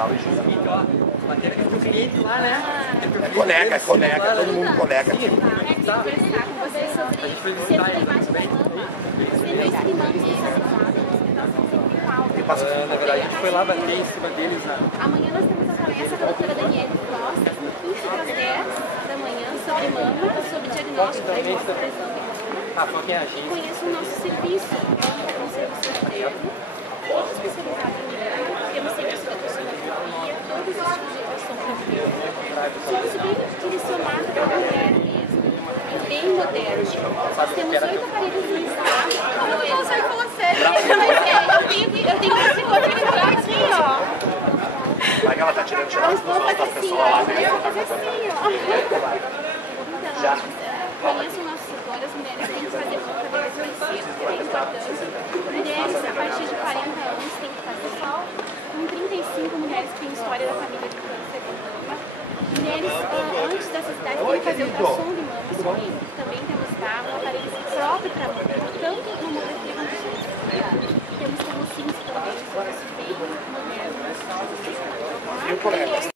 sala de giro. Então, matéria que o cliente lá, né? É colega, todo mundo colega aqui. Conversar com vocês sobre centro de imagem da mama. Sempre estimamos Na verdade, a gente foi lá bater em cima deles. Amanhã nós temos a palestra da doutora Daniele Costa, 15 às 10 da manhã, sobre mama, sobre diagnóstico da hipopresão de mama. Foi quem é a gente. Conheça o nosso serviço, é um serviço externo, todo especializado em mulher, temos serviço de ultrassonografia, todos os tipos de ultrassonografia. Somos bem direcionados para a mulher mesmo, e bem moderno. Nós temos 8 aparelhos instalados. Eu não consigo falar sério, mas eu tenho esse outro aqui, ó. Vai que ela tá tirando Mas vou fazer da assim, pessoa ó. lá Eu dentro. vou fazer assim, ó. Já. Então, conheço o nosso setor, as mulheres têm que fazer cada vez mais cedo, é importante. Mulheres a partir de 40 anos têm que fazer só. Com 35 mulheres que têm história da família de câncer de mama. Mulheres antes dessa idade têm que fazer ultrassom de mama masculino. Também temos lá um aparelho próprio para mama, tanto mamografia quanto sonografia. Temos como 5 também, se você tem mulher.